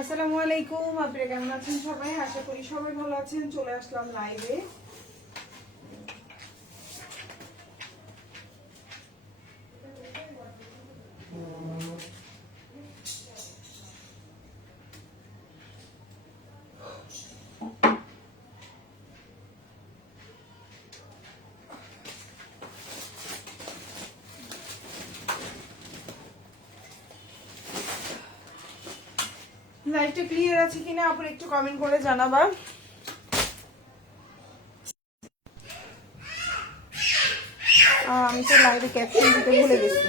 আসসালামু আলাইকুম, আপনারা কেমন আছেন সবাই? আশা করি সবাই ভালো আছেন। চলে আসলাম লাইভে। লাইভটা ক্লিয়ার আছে কিনা আপনারা একটু কমেন্ট করে জানাবা। আমি তো লাইভে ক্যাপশন দিতে ভুলে গেছি।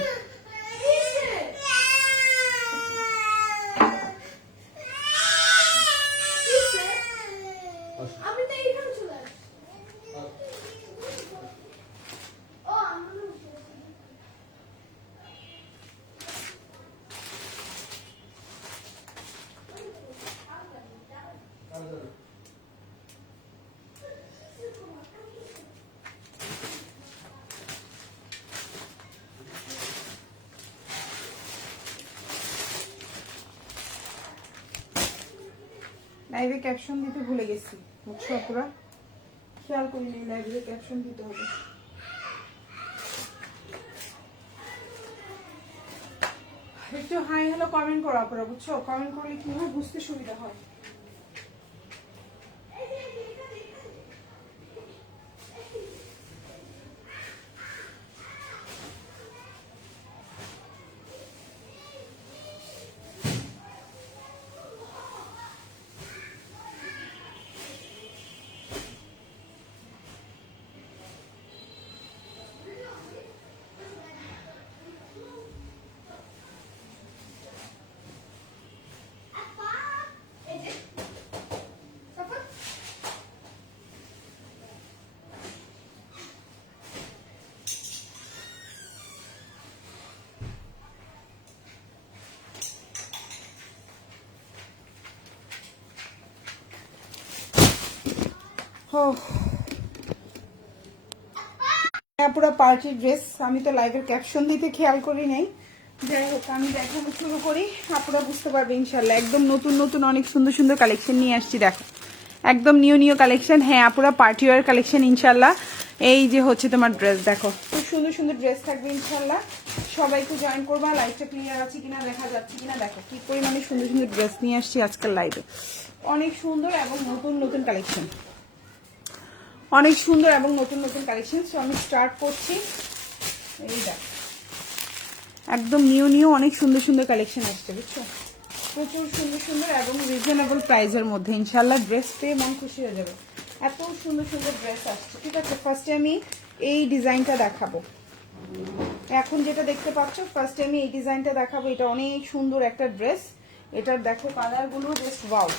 লাইভে ক্যাপশন দিতে ভুলে গেছি, বুঝছো? পুরো খেয়াল করিনি লাইভে ক্যাপশন দিতে হবে। একটু হাই হ্যালো কমেন্ট করো আপনারা, বুঝছো? কমেন্ট করলে কি হয়, বুঝতে সুবিধা হয়। পুরো পার্টি ড্রেস। আমি তো লাইভের ক্যাপশন দিতে খেয়াল করি নাই। যাই হোক, আমি দেখানো শুরু করি, আপনারা বুঝতে পারবে ইনশাল্লাহ। একদম নতুন নতুন অনেক সুন্দর সুন্দর কালেকশন নিয়ে আসছি, দেখো একদম নিউ নিউ কালেকশন। হ্যাঁ আপুরা, পার্টি ওয়ার কালেকশন ইনশাল্লাহ। এই যে হচ্ছে তোমার ড্রেস, দেখো খুব সুন্দর সুন্দর ড্রেস থাকবে ইনশাল্লাহ। সবাইকে জয়েন করবা। লাইভটা ক্লিয়ার আছে কিনা, দেখা যাচ্ছে কিনা দেখো। কি পরিমাণে সুন্দর সুন্দর ড্রেস নিয়ে আসছি আজকাল লাইভে। অনেক সুন্দর এবং নতুন নতুন কালেকশন, অনেক সুন্দর এবং নতুন নতুন কালেকশন। সো আমি স্টার্ট করছি। এই দেখ, একদম নিউ নিউ অনেক সুন্দর সুন্দর কালেকশন আসছে, বুঝছো? প্রচুর সুন্দর সুন্দর এবং রিজনেবল প্রাইসের মধ্যে ইনশাল্লাহ। ড্রেস পেয়ে মন খুশি হয়ে যাবে, এত সুন্দর সুন্দর ড্রেস আসছে। ঠিক আছে, ফার্স্টে আমি এই ডিজাইনটা দেখাবো। এখন যেটা দেখতে পাচ্ছ, ফার্স্টে আমি এই ডিজাইনটা দেখাবো। এটা অনেক সুন্দর একটা ড্রেস। এটার দেখো কালারগুলো জাস্ট ওয়াও,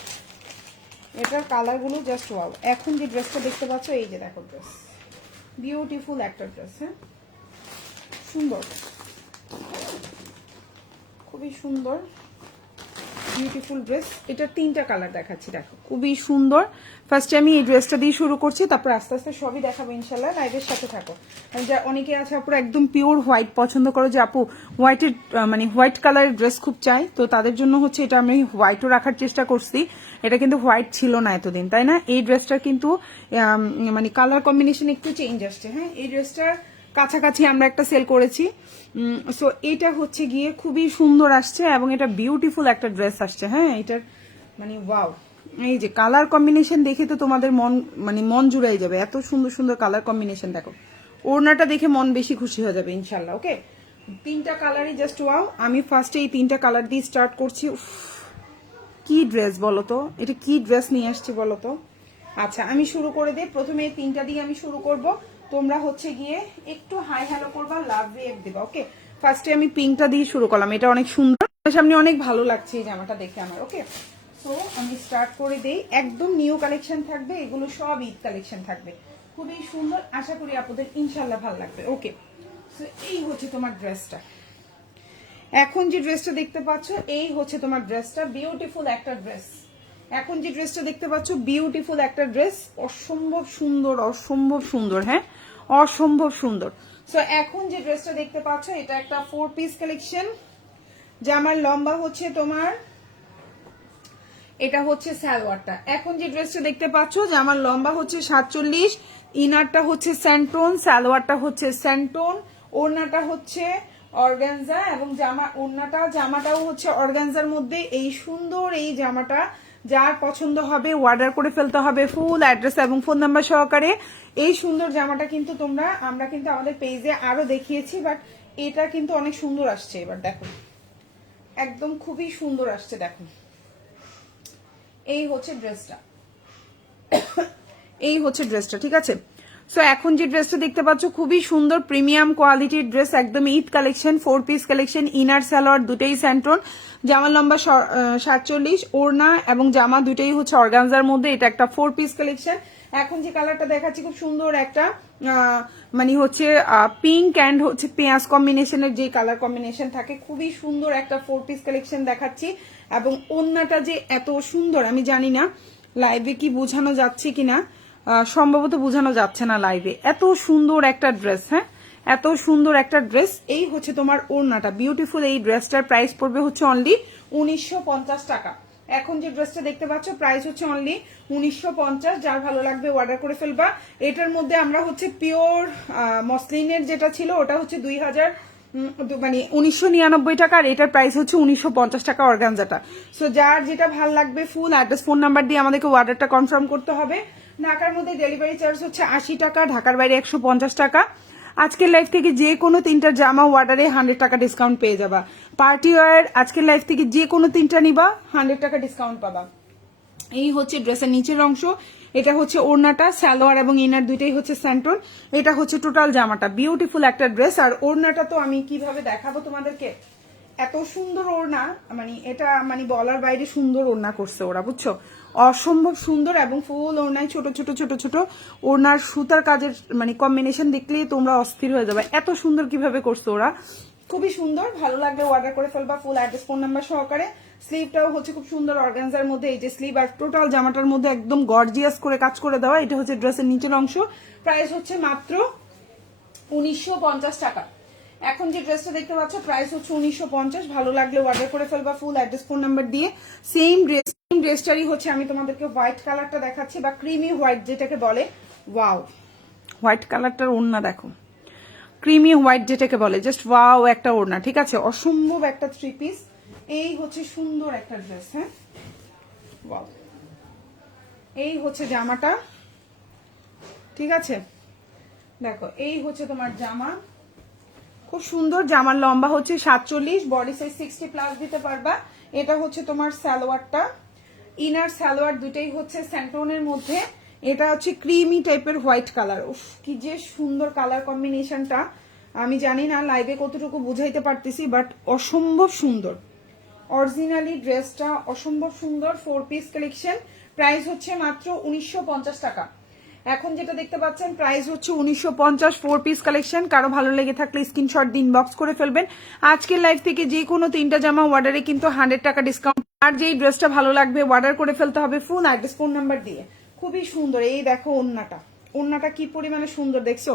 এটার কালারগুলো জাস্ট ওয়াও। এখন যে ড্রেসটা দেখতে পাচ্ছ, এই যে দেখো ড্রেস, বিউটিফুল একটা ড্রেস। হ্যাঁ, সুন্দর, খুবই সুন্দর বিউটিফুল ড্রেস। এটার তিনটা কালার দেখাচ্ছি, দেখো খুবই সুন্দর। ফার্স্টে আমি এই ড্রেসটা দিয়ে শুরু করছি, তারপর আস্তে আস্তে সবই দেখাবো ইনশাল্লাহ। লাইভের সাথে থাকো। যা অনেকে আছে আপুরা একদম পিওর হোয়াইট পছন্দ করো, যে আপু হোয়াইটের মানে হোয়াইট কালারের ড্রেস খুব চাই, তো তাদের জন্য হচ্ছে এটা আমি হোয়াইটও রাখার চেষ্টা করছি। এটা কিন্তু হোয়াইট ছিল না এতদিন, তাই না? এই ড্রেসটার কিন্তু মানে কালার কম্বিনেশন একটু চেঞ্জ আসছে। হ্যাঁ, এই ড্রেসটার কাছাকাছি আমরা একটা সেল করেছি। সো এটা হচ্ছে গিয়ে খুবই সুন্দর আসছে এবং এটা বিউটিফুল একটা ড্রেস আসছে। হ্যাঁ, এটার মানে ওয়াও, এই যে কালার কম্বিনেশন দেখে তো তোমাদের মন মানে মন জুড়াই যাবে। এত সুন্দর সুন্দর কালার কম্বিনেশন দেখো। ওড়নাটা দেখে মন বেশি খুশি হয়ে যাবে ইনশাল্লাহ। ওকে, তিনটা কালারই জাস্ট ওয়াও। আমি ফার্স্টে এই তিনটা কালার দিয়ে স্টার্ট করছি। কি ড্রেস বলো তো, এটা কি ড্রেস নিয়ে আসছি বলো তো? আচ্ছা, আমি শুরু করে দিই। প্রথমে এই তিনটা দিয়ে আমি শুরু করব। তোমরা হচ্ছে গিয়ে একটু হাই হ্যালো করবা, লাভ রিয়েক্ট দিবা। ওকে, ফার্স্টে আমি পিঙ্কটা দিয়ে শুরু করলাম। এটা অনেক সুন্দর, সামনে অনেক ভালো লাগছে এই জামাটা দেখে আমার। ওকে, সো আমি স্টার্ট করে দেই। একদম নিউ কালেকশন থাকবে, এগুলো সব ঈদ কালেকশন থাকবে। খুবই সুন্দর, আশা করি আপনাদের ইনশাল্লাহ ভালো লাগবে। ওকে, সো এই হচ্ছে তোমার ড্রেসটা। এখন যে ড্রেসটা দেখতে পাচ্ছ, এই হচ্ছে তোমার ড্রেসটা, বিউটিফুল একটা ড্রেস। এখন যে ড্রেসটা দেখতে পাচ্ছ, বিউটিফুল একটা ড্রেস, অসম্ভব সুন্দর, অসম্ভব সুন্দর। হ্যাঁ, অসম্ভব সুন্দর। সো এখন যে ড্রেসটা দেখতে পাচ্ছ, এটা একটা 4 পিস কালেকশন। জামার লম্বা হচ্ছে তোমার এটা হচ্ছে সালোয়ারটা। এখন যে ড্রেসটা দেখতে পাচ্ছ যে আমার লম্বা হচ্ছে 47, ইনারটা হচ্ছে স্যান্টোন, সালোয়ারটা হচ্ছে স্যান্টোন, ওড়নাটা হচ্ছে অর্গানজা এবং জামাটাও হচ্ছে অর্গানজার মধ্যে। এই সুন্দর এই জামাটা যার পছন্দ হবে অর্ডার করে ফেলতে হবে ফুল অ্যাড্রেস এবং ফোন নাম্বার সহকারে। এই সুন্দর জামাটা কিন্তু আমরা কিন্তু আমাদের পেজে আরো দেখিয়েছি, বাট এটা কিন্তু অনেক সুন্দর আসছে। এবার দেখো একদম খুবই সুন্দর আসছে। দেখো এই হচ্ছে ড্রেসটা, এই হচ্ছে ড্রেসটা, ঠিক আছে। সো এখন যে ড্রেসটা দেখতে পাচ্ছ খুবই সুন্দর প্রিমিয়াম কোয়ালিটির ড্রেস, একদম Eid collection, 4 piece collection, inner salwar দুটেই স্যান্টন, জামার লম্বা 47, ওড়না এবং জামা দুটেই হচ্ছে অর্গানজার মধ্যে। এটা একটা 4 পিস কালেকশন। এখন যে কালারটা দেখাচ্ছি খুব সুন্দর একটা মানে হচ্ছে পিঙ্ক অ্যান্ড হচ্ছে পেঁয়াজ কম্বিনেশনের যে কালার কম্বিনেশন থাকে, খুবই সুন্দর একটা 4 পিস কালেকশন দেখাচ্ছি। এবং ওড়নাটা যে এত সুন্দর আমি জানি না লাইভে কি বোঝানো যাচ্ছে কিনা, সম্ভবত বোঝানো যাচ্ছে না লাইভে। এত সুন্দর একটা ড্রেস, হ্যাঁ এত সুন্দর একটা ড্রেস। এই হচ্ছে তোমার ওড়নাটা, বিউটিফুল। এই ড্রেসটার প্রাইস পড়বে হচ্ছে অনলি 1950 টাকা। এখন যে ড্রেসটা দেখতে পাচ্ছ প্রাইস হচ্ছে অনলি 1950। যার ভালো লাগবে অর্ডার করে ফেলবা। এটার মধ্যে আমরা হচ্ছে পিওর মসলিনের যেটা ছিল ওটা হচ্ছে 1999 টাকা, আর এটার প্রাইস হচ্ছে 1950 টাকা অর্গানজাটা। সো যার যেটা ভালো লাগবে ফুল অ্যাড্রেস ফোন নাম্বার দিয়ে আমাদেরকে অর্ডারটা কনফার্ম করতে হবে। ঢাকার মধ্যে ডেলিভারি চার্জ হচ্ছে 80 টাকা, ঢাকার বাইরে 150 টাকা। আজকের লাইফ থেকে যে কোনো 3টা জামা অর্ডারে 100 টাকা ডিসকাউন্ট পেয়ে যাবা। পার্টি ওয়্যার আজকের লাইফ থেকে যে কোনো 3টা নিবা 100 টাকা ডিসকাউন্ট পাবা। এই হচ্ছে ড্রেসের নিচের অংশ, এটা হচ্ছে ওড়নাটা, সালোয়ার এবং ইনার দুইটাই হচ্ছে স্যান্টন। এটা হচ্ছে টোটাল জামাটা, বিউটিফুল একটা ড্রেস। আর ওড়নাটা তো আমি কিভাবে দেখাবো তোমাদেরকে, এত সুন্দর ওড়না, মানে এটা মানে বলার বাইরে সুন্দর ওড়না করছে ওরা, বুঝছো, অসম্ভব সুন্দর। এবং ফুল ওড়নায় ছোট ছোট ছোট ছোট ওড়নার সুতার কাজের মানে কম্বিনেশন দেখলেই তোমরা অস্থির হয়ে যাবে, এত সুন্দর কিভাবে করছে ওরা, খুবই সুন্দর। ভালো লাগবে অর্ডার করে ফেলবা ফুল অ্যাড্রেস ফোন নাম্বার সহকারে। স্লিভটাও হচ্ছে খুব সুন্দর অর্গানজার মধ্যে, এই যে স্লিভ আর টোটাল জামাটার মধ্যে একদম গর্জিয়াস করে কাজ করে দেওয়া। এটা হচ্ছে ড্রেসের নিচের অংশ, প্রাইস হচ্ছে মাত্র 1950 টাকা। এখন যে ড্রেসটা দেখতে পাচ্ছ প্রাইস হচ্ছে 1950। ভালো লাগলে অর্ডার করে ফেলবা ফুল অ্যাড্রেস ফোন নাম্বার দিয়ে। সেম ড্রেসটারই হচ্ছে আমি তোমাদেরকে হোয়াইট কালারটা দেখাচ্ছি, বা ক্রিমি হোয়াইট যেটাকে বলে। ওয়াও, হোয়াইট কালারটার ওড়না দেখো, ক্রিমি হোয়াইট যেটাকে বলে, জাস্ট ওয়াও একটা ওড়না, ঠিক আছে, অসম্ভব একটা 3 পিস। এই হচ্ছে সুন্দর একটা ড্রেস, হ্যাঁ ওয়াও। এই হচ্ছে জামাটা, ঠিক আছে, দেখো এই হচ্ছে তোমার জামা, খুব সুন্দর। জামার লম্বা হচ্ছে 47, বডি সাইজ 60 প্লাস দিতে পারবা। এটা হচ্ছে তোমার সালোয়ারটা, ইনার সালোয়ার দুটেই হচ্ছে স্যান্টোনের মধ্যে। এটা হচ্ছে ক্রিমি টাইপের হোয়াইট কালার, উফ কি যে সুন্দর কালার কম্বিনেশনটা, আমি জানি না লাইভে কতটুকু বুঝাইতে পারতেছি, বাট অসম্ভব সুন্দর। অরিজিনালি ড্রেসটা অসম্ভব সুন্দর, 4 পিস কালেকশন, প্রাইস হচ্ছে মাত্র 1950 টাকা। এখন যেটা দেখতে পাচ্ছেন প্রাইস হচ্ছে 1950, 4 পিস কালেকশন। কারো ভালো লেগে থাকলে স্ক্রিনশট দিন ইনবক্স করে ফেলবেন। আজকের লাইভ থেকে যে কোনো 3টা জামা অর্ডারে কিন্তু 100 টাকা ডিসকাউন্ট। আর যেই ড্রেসটা ভালো লাগবে অর্ডার করে ফেলতে হবে ফুল অ্যাড্রেস ফোন নাম্বার দিয়ে। খুবই সুন্দর। এই দেখো ওড়নাটা, ওড়নাটা কি পরিমাণে সুন্দর দেখছো,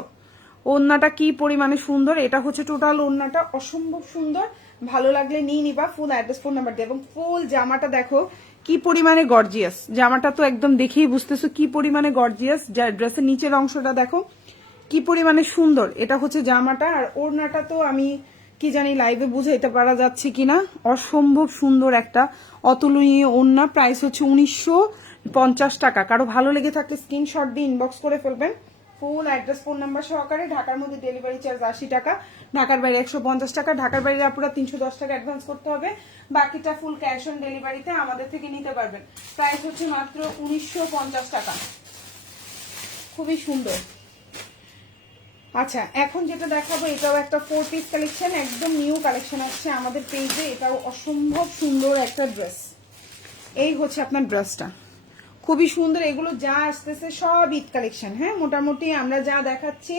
ওড়নাটা কি পরিমাণে সুন্দর। এটা হচ্ছে টোটাল ওড়নাটা, অসম্ভব সুন্দর। ভালো লাগলে নিয়ে নিবা ফুল অ্যাড্রেস ফোন নাম্বার দিয়ে। এবং ফুল জামাটা দেখো কি পরিমাণে গর্জিয়াস, জামাটা তো একদম দেখেই বুঝতেছো কি পরিমাণে গর্জিয়াস। ড্রেসের নিচের অংশটা দেখো কি পরিমাণে সুন্দর। এটা হচ্ছে জামাটা, আর ওড়নাটা তো আমি কি জানি লাইভে বুঝাইতে পারা যাচ্ছে কিনা, অসম্ভব সুন্দর একটা অতুলনীয় ওড়না। প্রাইস হচ্ছে 1950 টাকা। কারো ভালো লেগে থাকলে স্ক্রিনশট দিয়ে ইনবক্স করে ফেলবেন ফুল অ্যাড্রেস ফোন নাম্বার সহকারে। ঢাকার মধ্যে ডেলিভারি চার্জ 80 টাকা, ঢাকার বাইরে 150 টাকা, ঢাকার বাইরে আপনারা 310 টাকা অ্যাডভান্স করতে হবে, বাকিটা ফুল ক্যাশ অন ডেলিভারিতে আমাদের থেকে নিতে পারবেন। প্রাইস হচ্ছে মাত্র 1950 টাকা, খুবই সুন্দর। আচ্ছা এখন যেটা দেখাবো এটাও একটা 4 পিস কালেকশন, একদম নিউ কালেকশন আসছে আমাদের পেজে। এটাও অসম্ভব সুন্দর একটা ড্রেস। এই হচ্ছে আপনার ড্রেসটা, খুবই সুন্দর। এগুলো যা আসতেছে সব ঈদ কালেকশন, হ্যাঁ মোটামুটি আমরা যা দেখাচ্ছি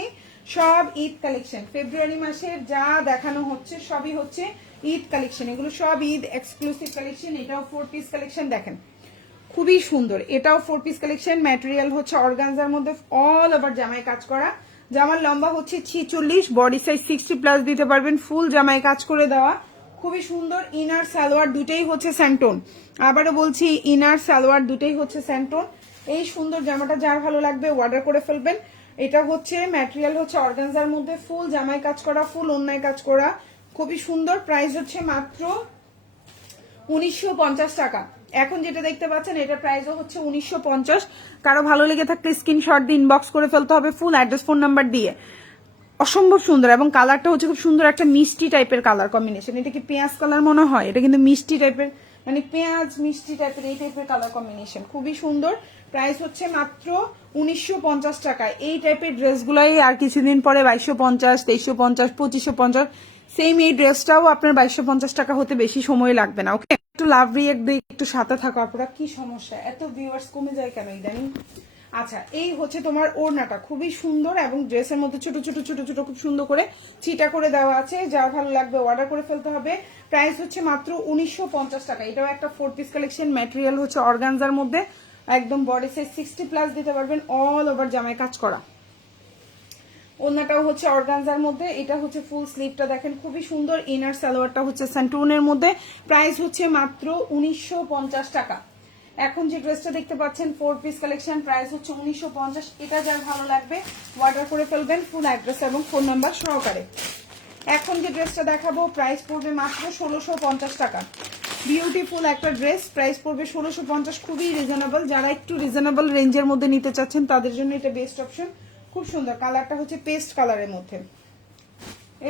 সব ঈদ কালেকশন। ফেব্রুয়ারি মাসের যা দেখানো হচ্ছে সবই হচ্ছে ঈদ কালেকশন, এগুলো সব ঈদ এক্সক্লুসিভ কালেকশন। এটাও 4 পিস কালেকশন, দেখেন খুবই সুন্দর। এটাও 4 পিস কালেকশন, ম্যাটেরিয়াল হচ্ছে অর্গানজার মধ্যে, অল ওভার জামায় কাজ করা। জামার লম্বা হচ্ছে 46, বডি সাইজ 60 প্লাস দিতে পারবেন, ফুল জামায় কাজ করে দেওয়া, খুবই সুন্দর। ইনার সালোয়ার দুটেই হচ্ছে স্যান্টোন, আবারও বলছি ইনার সালোয়ার দুটেই হচ্ছে স্যান্টোন। এই সুন্দর জামাটা যার ভালো লাগবে অর্ডার করে ফেলবেন। এটা হচ্ছে ম্যাটেরিয়াল হচ্ছে অর্গানজার মধ্যে, ফুল জামায় কাজ করা, ফুল অন্যায় কাজ করা, খুবই সুন্দর। প্রাইস হচ্ছে মাত্র 1950 টাকা। এখন যেটা দেখতে পাচ্ছেন এটা প্রাইসও হচ্ছে 1950। কারো ভালো লেগে থাকলে স্ক্রিনশট দিয়ে ইনবক্স করে ফেলতে হবে ফুল অ্যাড্রেস ফোন নাম্বার দিয়ে। অসম্ভব সুন্দর এবং কালারটা হচ্ছে খুব সুন্দর একটা মিষ্টি টাইপের কালার কম্বিনেশন। এটা কি পেঁয়াজ কালার মনে হয়? এটা কিন্তু মিষ্টি টাইপের, মানে পেঁয়াজ মিষ্টি টাইপের এই টাইপের কালার কম্বিনেশন, খুবই সুন্দর। প্রাইস হচ্ছে মাত্র 1950 টাকায়। এই টাইপের ড্রেসগুলাই আর কিছুদিন পরে 2250, 2350, 2550। সেম এই ড্রেসটাও আপনার 2250 টাকা হতে বেশি সময় লাগবে না। ওকে, একটু লাভ রিয়েক্ট দিয়ে একটু সাথে থাকো আপনারা। কি সমস্যা, এত ভিউয়ার্স কমে যায় কেন ইদানিং? আচ্ছা, এই হচ্ছে তোমার ওড়নাটা, খুবই সুন্দর এবং ড্রেসের মধ্যে ছোট ছোট ছোট ছোট খুব সুন্দর করে চিটা করে দেওয়া আছে। যার ভালো লাগবে অর্ডার করে ফেলতে হবে। প্রাইস হচ্ছে মাত্র 1950 টাকা। এটাও একটা 4 পিস কালেকশন, ম্যাটেরিয়াল হচ্ছে অর্গানজার মধ্যে, একদম বডি সাইজ 60+ দিতে পারবেন, অল ওভার জামায় কাজ করা। ওড়নাটাও হচ্ছে অর্গানজার মধ্যে, এটা হচ্ছে ফুল স্লিভটা দেখেন খুবই সুন্দর। ইনার সালোয়ারটা হচ্ছে স্যান্টুনের মধ্যে। প্রাইস হচ্ছে মাত্র 1950 টাকা। এখন যে ড্রেসটা দেখতে পাচ্ছেন 4 পিস কালেকশন, প্রাইস হচ্ছে 1950। এটা যার ভালো লাগবে অর্ডার করে ফেলবেন ফুল অ্যাড্রেস এবং ফোন নাম্বার সহকারে। এখন যে ড্রেসটা দেখাবো প্রাইস পড়বে মাত্র 1650 টাকা। বিউটিফুল একটা ড্রেস, প্রাইস পড়বে 1650, খুবই রিজনেবল। যারা একটু রিজনেবল রেঞ্জের মধ্যে নিতে চাচ্ছেন তাদের জন্য এটা বেস্ট অপশন। খুব সুন্দর, কালারটা হচ্ছে পেস্ট কালারের মধ্যে।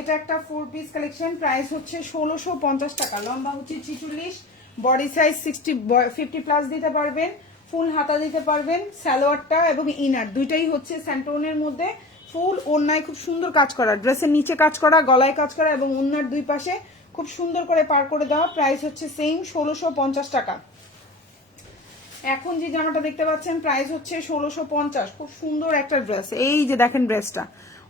এটা একটা 4 পিস কালেকশন, প্রাইস হচ্ছে 1650 টাকা। লম্বা হচ্ছে 46, বডি সাইজ 50+ দিতে পারবেন, ফুল হাতা দিতে পারবেন। সালোয়ারটা এবং ইনার দুইটাই হচ্ছে স্যান্টোনের মধ্যে, ফুল ওড়নায় খুব সুন্দর কাজ করা, ড্রেসের নিচে কাজ করা, গলায় কাজ করা এবং ওড়নার দুই পাশে খুব সুন্দর করে পার করে দেওয়া। প্রাইস হচ্ছে সেম 1650 টাকা। এখন যে জামাটা দেখতে পাচ্ছেন প্রাইস হচ্ছে 1650। খুব সুন্দর একটা ড্রেস, এই যে দেখেন ড্রেসটা,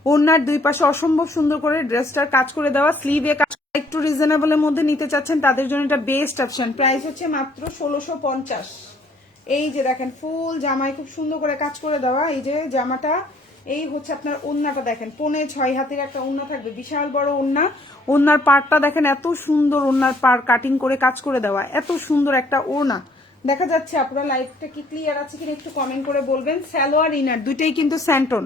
ওড়নার দুই পাশে অসম্ভব সুন্দর করে ড্রেসটার কাজ করে দেওয়া, স্লিভে কাজ। একটু রিজনেবলের মধ্যে নিতে চাচ্ছেন তাদের জন্য এটা বেস্ট অপশন। প্রাইস হচ্ছে মাত্র 1650। এই যে দেখেন ফুল জামায় খুব সুন্দর করে কাজ করে দেওয়া। এই যে জামাটা, এই হচ্ছে আপনার ওড়নাটা দেখেন, 5.5 হাতের একটা ওড়না থাকবে, বিশাল বড় ওড়না। ওড়নার পাড়টা দেখেন এত সুন্দর, ওড়নার পাড় কাটিং করে কাজ করে দেওয়া, এত সুন্দর একটা ওড়না। দেখা যাচ্ছে আপনারা লাইভটা কি ক্লিয়ার আছে কিনা একটু কমেন্ট করে বলবেন। সালোয়ার ইনার দুইটাই কিন্তু স্যান্টন,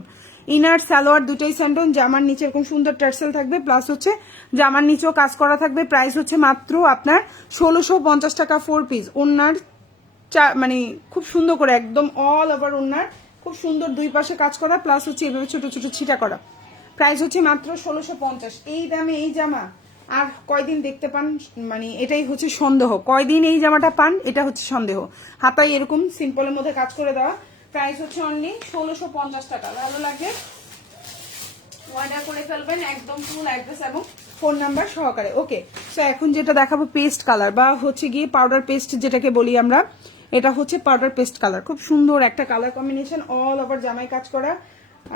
ইনার সালোয়ার দুটাই স্যান্টন। জামার নিচে এরকম সুন্দর টার্সেল থাকবে, প্লাস হচ্ছে জামার নিচেও কাজ করা থাকবে। প্রাইস হচ্ছে মাত্র আপনার 1650 টাকা 4 পিস। ওড়নার মানে খুব সুন্দর করে একদম অল ওভার ওড়নার খুব সুন্দর দুই পাশে কাজ করা, প্লাস হচ্ছে এভাবে ছোট ছোট ছিটা করা। প্রাইস হচ্ছে মাত্র 1650। এই দামে এই জামা আর কয়দিন দেখতে পান, মানে এটাই হচ্ছে সন্দেহ, কয়দিন এই জামাটা পান এটা হচ্ছে সন্দেহ। হাতায় এরকম সিম্পলের মধ্যে কাজ করে দেওয়া। প্রাইস হচ্ছে অনলি 1650 টাকা। ভালো লাগে অর্ডার করে ফেলবেন একদম ফুল অ্যাড্রেস এবং ফোন নাম্বার সহকারে। ওকে, সো এখন যেটা দেখাবো পেস্ট কালার বা হচ্ছে গিয়ে পাউডার পেস্ট যেটাকে বলি আমরা, এটা হচ্ছে পাউডার পেস্ট কালার। খুব সুন্দর একটা কালার কম্বিনেশন, অল ওভার জামায় কাজ করা।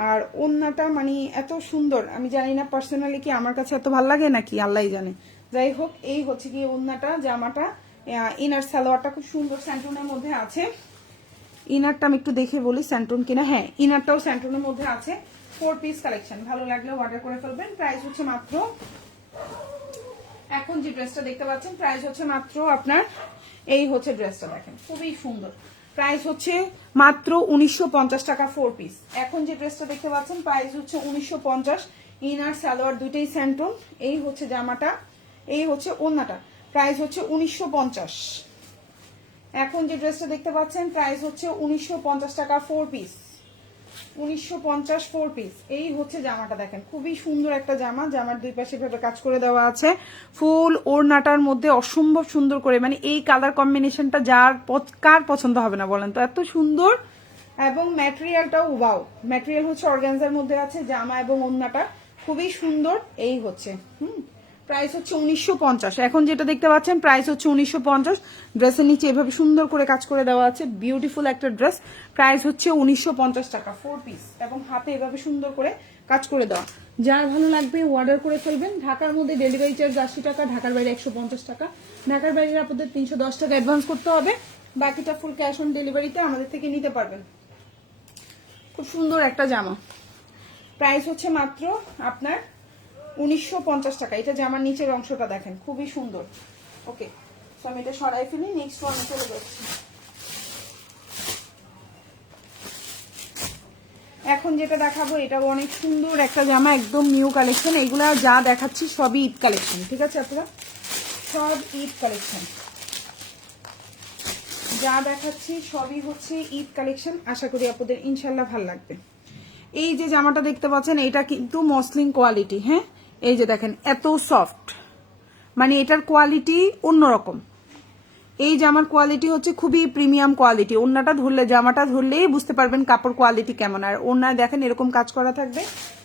আর ওড়নাটা মানে এত সুন্দর, আমি জানি না পার্সোনালি কি আমার কাছে এত ভালো লাগে নাকি আল্লাহই জানে। যাই হোক, এই হচ্ছে গিয়ে ওড়নাটা, জামাটা, ইনার সালোয়ারটা খুব সুন্দর স্যান্টনের মধ্যে আছে। ইনারটা আমি একটু দেখে বলি স্যান্টন কিনা, হ্যাঁ ইনারটাও স্যান্টনের মধ্যে আছে। 4 পিস কালেকশন, ভালো লাগলে অর্ডার করে ফেলবেন। প্রাইস হচ্ছে মাত্র, এখন যে ড্রেসটা দেখতে পাচ্ছেন প্রাইস হচ্ছে মাত্র আপনার, এই হচ্ছে ড্রেসটা দেখেন খুবই সুন্দর, প্রাইস হচ্ছে মাত্র 1950 টাকা 4 পিস। এখন যে ড্রেসটা দেখতে পাচ্ছেন প্রাইস হচ্ছে 1950। ইনার সালোয়ার দুটেই স্যান্টন। এই হচ্ছে জামাটা, এই হচ্ছে ওড়নাটা, প্রাইস হচ্ছে 1950। এখন যে ড্রেসটা দেখতে পাচ্ছেন প্রাইস হচ্ছে 1950 টাকা 4 পিস। 1950 4 পিস। এই হচ্ছে জামাটা দেখেন খুবই সুন্দর একটা জামা, জামার দুই পাশে ভাবে কাজ করে দেওয়া আছে, ফুল ওড়নাটার মধ্যে অসম্ভব সুন্দর করে, মানে এই কালার কম্বিনেশনটা যার কার পছন্দ হবে না বলেন তো, এত সুন্দর। এবং ম্যাটেরিয়ালটাও ওয়াও, ম্যাটেরিয়াল হচ্ছে অর্গানজার মধ্যে আছে, জামা এবং ওড়নাটা খুবই সুন্দর। এই হচ্ছে প্রাইস হচ্ছে 1950। এখন যেটা দেখতে পাচ্ছেন প্রাইস হচ্ছে 1950। ড্রেসের নিচে এভাবে সুন্দর করে কাজ করে দেওয়া আছে, বিউটিফুল একটা ড্রেস। প্রাইস হচ্ছে 1950 টাকা 4 পিস এবং হাতে এভাবে সুন্দর করে কাজ করে দেওয়া। যার ভালো লাগবে অর্ডার করে ফেলবেন। ঢাকার মধ্যে ডেলিভারি চার্জ 80 টাকা, ঢাকার বাইরে 150 টাকা। ঢাকার বাইরে আপনাদের 310 টাকা অ্যাডভান্স করতে হবে, বাকিটা ফুল ক্যাশ অন ডেলিভারিতে আমাদের থেকে নিতে পারবেন। খুব সুন্দর একটা জামা, প্রাইস হচ্ছে মাত্র আপনার 1950 টাকা। এটা জামার নিচের অংশটা দেখেন খুবই সুন্দর। ওকে, সো আমি এটা সরাই ফেলি, নেক্সট ওয়ান চলে যাচ্ছি। এখন যেটা দেখাবো এটাও অনেক সুন্দর একটা জামা, একদম নিউ কালেকশন। এগুলা যা দেখাচ্ছি সবই ঈদ কালেকশন, ঠিক আছে আপনারা, সব ঈদ কালেকশন যা দেখাচ্ছি সবই হচ্ছে ঈদ কালেকশন। আশা করি আপনাদের ইনশাল্লাহ ভালো লাগবে। এই যে জামাটা দেখতে পাচ্ছেন এটা কিন্তু মসলিন কোয়ালিটি, হ্যাঁ এই যে দেখেন এত সফট, মানে এটার কোয়ালিটি অন্যরকম। এই জামার কোয়ালিটি হচ্ছে খুবই প্রিমিয়াম কোয়ালিটি। ওড়নাটা ধরলে, জামাটা ধরলেই বুঝতে পারবেন কাপড় কোয়ালিটি কেমন। আর ওড়নায় দেখেন এরকম কাজ করা থাকবে,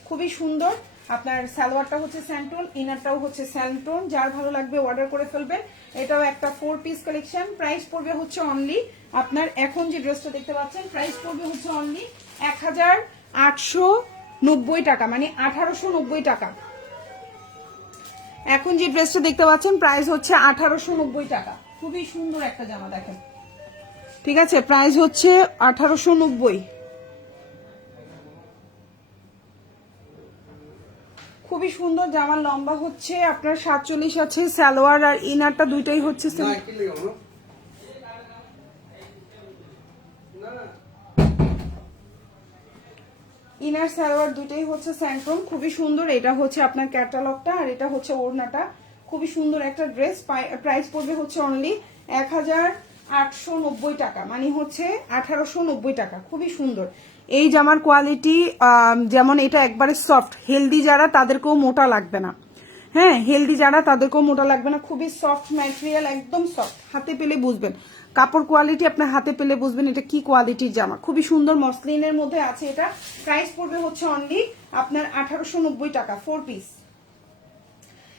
খুবই সুন্দর। আপনার সালোয়ারটা হচ্ছে স্যান্টোন, ইনারটাও হচ্ছে স্যান্টোন। যার ভালো লাগবে অর্ডার করে ফেলবেন। এটাও একটা 4 পিস কালেকশন। প্রাইস পড়বে হচ্ছে অনলি আপনার, এখন যে ড্রেসটা দেখতে পাচ্ছেন প্রাইস পড়বে হচ্ছে অনলি 1890 টাকা, মানে 1890 টাকা। এখন যে ড্রেসটা দেখতে পাচ্ছেন প্রাইস হচ্ছে 1890 টাকা। খুবই সুন্দর একটা জামা দেখেন, ঠিক আছে, প্রাইস হচ্ছে 1890। খুবই সুন্দর জামার লম্বা হচ্ছে আপনার 47 আছে, সালোয়ার আর ইনারটা দুইটাই হচ্ছে ইনার সালোয়ার দুইটাই হচ্ছে স্যান্ট্রন, খুবই সুন্দর। এটা হচ্ছে আপনার ক্যাটালগটা আর এটা হচ্ছে ওড়নাটা। খুবই সুন্দর একটা ড্রেস। প্রাইস পড়বে হচ্ছে অনলি 1890 টাকা, মানে হচ্ছে 1890 টাকা। খুবই সুন্দর এই জামার কোয়ালিটি। যেমন এটা একবারে সফট, হেলদি যারা তাদেরকেও মোটা লাগবে না, হ্যাঁ হেলদি যারা তাদেরকেও মোটা লাগবে না। খুবই সফট ম্যাটেরিয়াল, একদম সফট। হাতে পেলে বুঝবেন কাপড় কোয়ালিটি, আপনার হাতে পেলে বুঝবেন এটা কি কোয়ালিটির জামা। খুবই সুন্দর মসলিনের মধ্যে আছে এটা। প্রাইস পড়বে হচ্ছে অনলি আপনার 1890 টাকা, 4 পিস।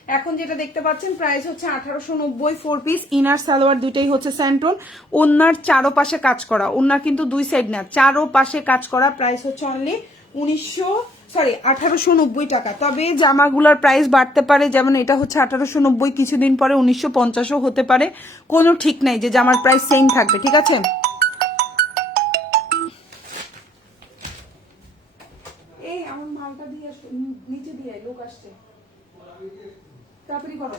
এখন যেটা দেখতে পাচ্ছেন প্রাইস হচ্ছে 1890, 4 পিস। ইনার সালোয়ার দুইটাই হচ্ছে স্যান্টন। ওনার চারোপাশে কাজ করা, ওনার কিন্তু দুই সাইড না, চারোপাশে কাজ করা। প্রাইস হচ্ছে অনলি 1890 টাকা। তবে জামাগুলোর প্রাইস বাড়তে পারে, যেমন এটা হচ্ছে 1890, কিছুদিন পরে 1950ও হতে পারে, কোনো ঠিক নাই যে জামার প্রাইস সেম থাকবে, ঠিক আছে। এই আমার মালটা দিয়ে নিচে দিয়ে লোক আসছে, তাড়াতাড়ি করো।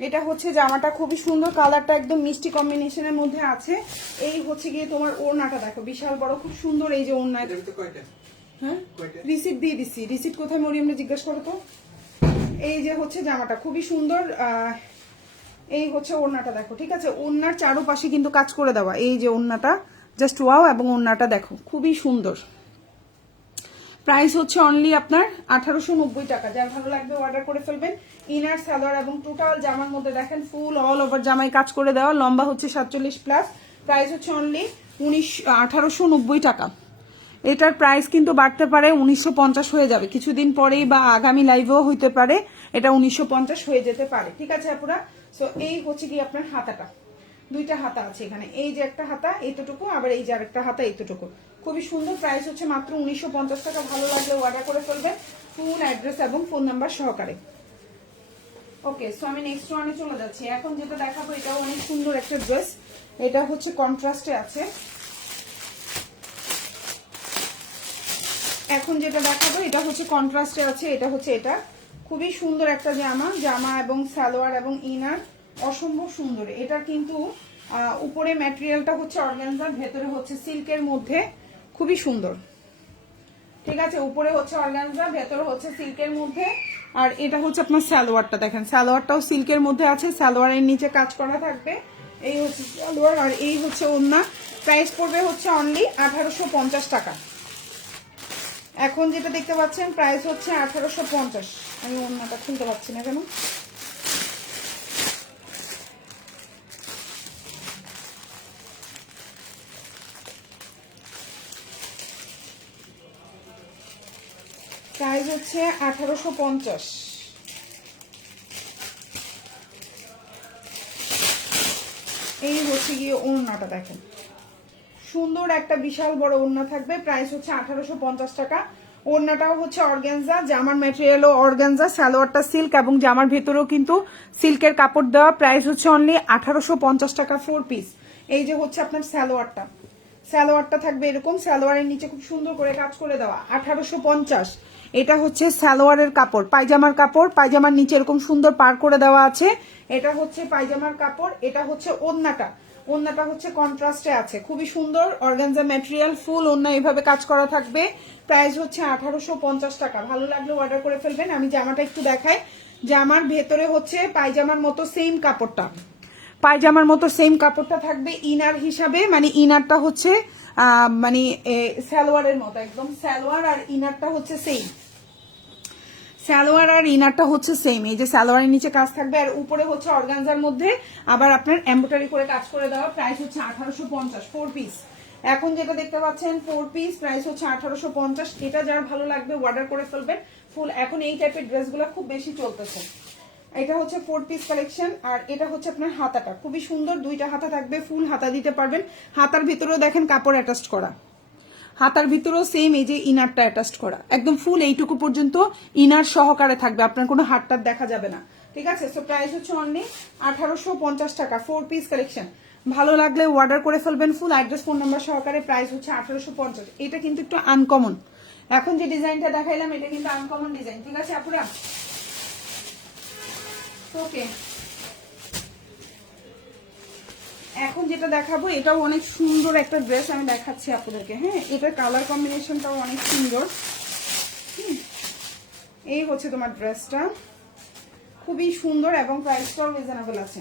এটা হচ্ছে জামাটা, খুবই সুন্দর, কালারটা একদম মিষ্টি কম্বিনেশনের মধ্যে আছে। এই হচ্ছে গিয়ে তোমার ওড়নাটা দেখো, বিশাল বড়, খুব সুন্দর। এই যে ওড়না, হ্যাঁ রিসিট দিয়ে দিচ্ছি। রিসিট কোথায় মরিয়মরা জিজ্ঞাসা করো তো। এই যে হচ্ছে জামাটা খুবই সুন্দর। এই হচ্ছে ওড়নাটা দেখো, ঠিক আছে। ওড়নার চারোপাশে কিন্তু কাজ করে দেওয়া। এই যে ওড়নাটা জাস্ট ওয়াও, এবং ওড়নাটা দেখো খুবই সুন্দর। প্রাইস হচ্ছে অনলি আপনার 1890 টাকা। যার ভালো লাগবে অর্ডার করে ফেলবেন। ইনার সালোয়ার এবং টোটাল জামার মধ্যে দেখেন ফুল অল ওভার জামায় কাজ করে দেওয়া। লম্বা হচ্ছে 47 প্লাস। প্রাইস হচ্ছে অনলি 1890 টাকা। এটার প্রাইস কিন্তু বাড়তে পারে, 1950 হয়ে যাবে কিছুদিন পরেই, বা আগামী লাইভেও হইতে পারে এটা 1950 হয়ে যেতে পারে, ঠিক আছে আপুরা। সো এই হচ্ছে কি আপনার হাতাটা, দুইটা হাতা আছে এখানে। এই যে একটা হাতা এইটুকু, আবার এই যে আরেকটা হাতা এইটুকু। খুবই সুন্দর। প্রাইস হচ্ছে মাত্র 1950 টাকা। ভালো লাগলে অর্ডার করে ফেলবেন ফুল অ্যাড্রেস এবং ফোন নাম্বার সহকারে। ওকে, সো আমি নেক্সট ওয়ানে চলে যাচ্ছি। এখন যেটা দেখাবো এটাও অনেক সুন্দর একটা ড্রেস। এটা হচ্ছে কন্ট্রাস্টে আছে। এখন যেটা দেখাবো এটা হচ্ছে কন্ট্রাস্টে আছে। এটা হচ্ছে এটা খুবই সুন্দর একটা জামা, জামা এবং সালোয়ার এবং ইনার অসম্ভব সুন্দর। এটা কিন্তু উপরে ম্যাটেরিয়ালটা হচ্ছে অর্গানজার, ভেতরে হচ্ছে সিল্কের মধ্যে, খুবই সুন্দর, ঠিক আছে। উপরে হচ্ছে অর্গানজা, ভেতরে হচ্ছে সিল্কের মধ্যে। আর এটা হচ্ছে আপনার সালোয়ারটা দেখেন, সালোয়ারটাও সিল্কের মধ্যে আছে, সালোয়ারের নিচে কাজ করা থাকবে। এই হচ্ছে সালোয়ার আর এই হচ্ছে ওড়না। প্রাইস পড়বে হচ্ছে অনলি 1850 টাকা। এখন যেটা দেখতে পাচ্ছেন প্রাইস হচ্ছে 1850। আমি ওড়নাটা খুলতে পারছি না কেন। প্রাইস হচ্ছে 1850। এই হচ্ছে গিয়ে ওড়নাটা দেখেন, সুন্দর একটা বিশাল বড় ওড়না থাকবে। প্রাইস হচ্ছে 1850 টাকা। ওড়নাটাও হচ্ছে অর্গানজা, জামার ম্যাটেরিয়ালও অর্গানজা, সালোয়ারটা সিল্ক এবং জামার ভেতরেও কিন্তু সিল্কের কাপড় দেওয়া। প্রাইস হচ্ছে অনলি 1850 টাকা, 4 পিস। এই যে হচ্ছে আপনার সালোয়ারটা, সালোয়ারটা থাকবে এরকম, সালোয়ারের নিচে খুব সুন্দর করে কাজ করে দেওয়া, 1850। এটা হচ্ছে সালোয়ারের কাপড়, পায়জামার কাপড়, পায়জামার নিচে এরকম সুন্দর পার করে দেওয়া আছে। এটা হচ্ছে পায়জামার কাপড়, এটা হচ্ছে ওড়নাটা, ওড়নাটা হচ্ছে কন্ট্রাস্টে আছে, খুবই সুন্দর অর্গানজা ম্যাটেরিয়াল, ফুল ওড়না এভাবে কাজ করা থাকবে। প্রাইস হচ্ছে 1850 টাকা। ভালো লাগলে অর্ডার করে ফেলবেন। আমি জামাটা একটু দেখাই, জামার ভেতরে হচ্ছে পায়জামার মতো সেম কাপড়টা, পায়জামার মতো সেম কাপড়টা থাকবে ইনার হিসাবে, মানে ইনারটা হচ্ছে মানে সালোয়ারের মতো একদম, সালোয়ার আর ইনারটা হচ্ছে সেম, সালোয়ার আর ইনারটা হচ্ছে সেম। এই যে সালোয়ারের নিচে কাজ থাকবে আর উপরে হচ্ছে অর্গানজার মধ্যে আবার আপনার এমব্রয়ডারি করে কাজ করে দেওয়া। প্রাইস হচ্ছে 1850, 4 পিস। এখন যেটা দেখতে পাচ্ছেন 4 পিস, প্রাইস হচ্ছে 1850। এটা যার ভালো লাগবে অর্ডার করে ফেলবেন ফুল। এখন এই টাইপের ড্রেসগুলো খুব বেশি চলতেছে। এটা হচ্ছে 4 পিস কালেকশন, আর এটা হচ্ছে আপনার হাতাটা খুবই সুন্দর, দুইটা হাতা থাকবে, ফুল হাতা দিতে পারবেন। হাতার ভিতরেও দেখেন কাপড় অ্যাটাচ করা, হাতার ভিতরেও সেম এই যে ইনারটা অ্যাটাচ করা, একদম ফুল এইটুকু পর্যন্ত ইনার সহকারে থাকবে, আপনার কোনো হাতটার দেখা যাবে না। ঠিক আছে, সো প্রাইস হচ্ছে অনলি 1850 টাকা, 4 পিস কালেকশন। ভালো লাগলে অর্ডার করে ফেলবেন ফুল, অ্যাড্রেস ফোন নাম্বার সহকারে। প্রাইস হচ্ছে 1850। এটা কিন্তু একটু আনকমন, এখন যে ডিজাইনটা দেখাইলাম এটা কিন্তু আনকমন ডিজাইন। ঠিক আছে আপুরা, ওকে। এখন যেটা দেখাবো এটাও অনেক সুন্দর একটা ড্রেস আমি দেখাচ্ছি আপনাদেরকে। হ্যাঁ, এটার কালার কম্বিনেশনটাও অনেক সুন্দর। এই হচ্ছে তোমার ড্রেসটা, খুবই সুন্দর এবং প্রাইসটাও রিজনেবল আছে।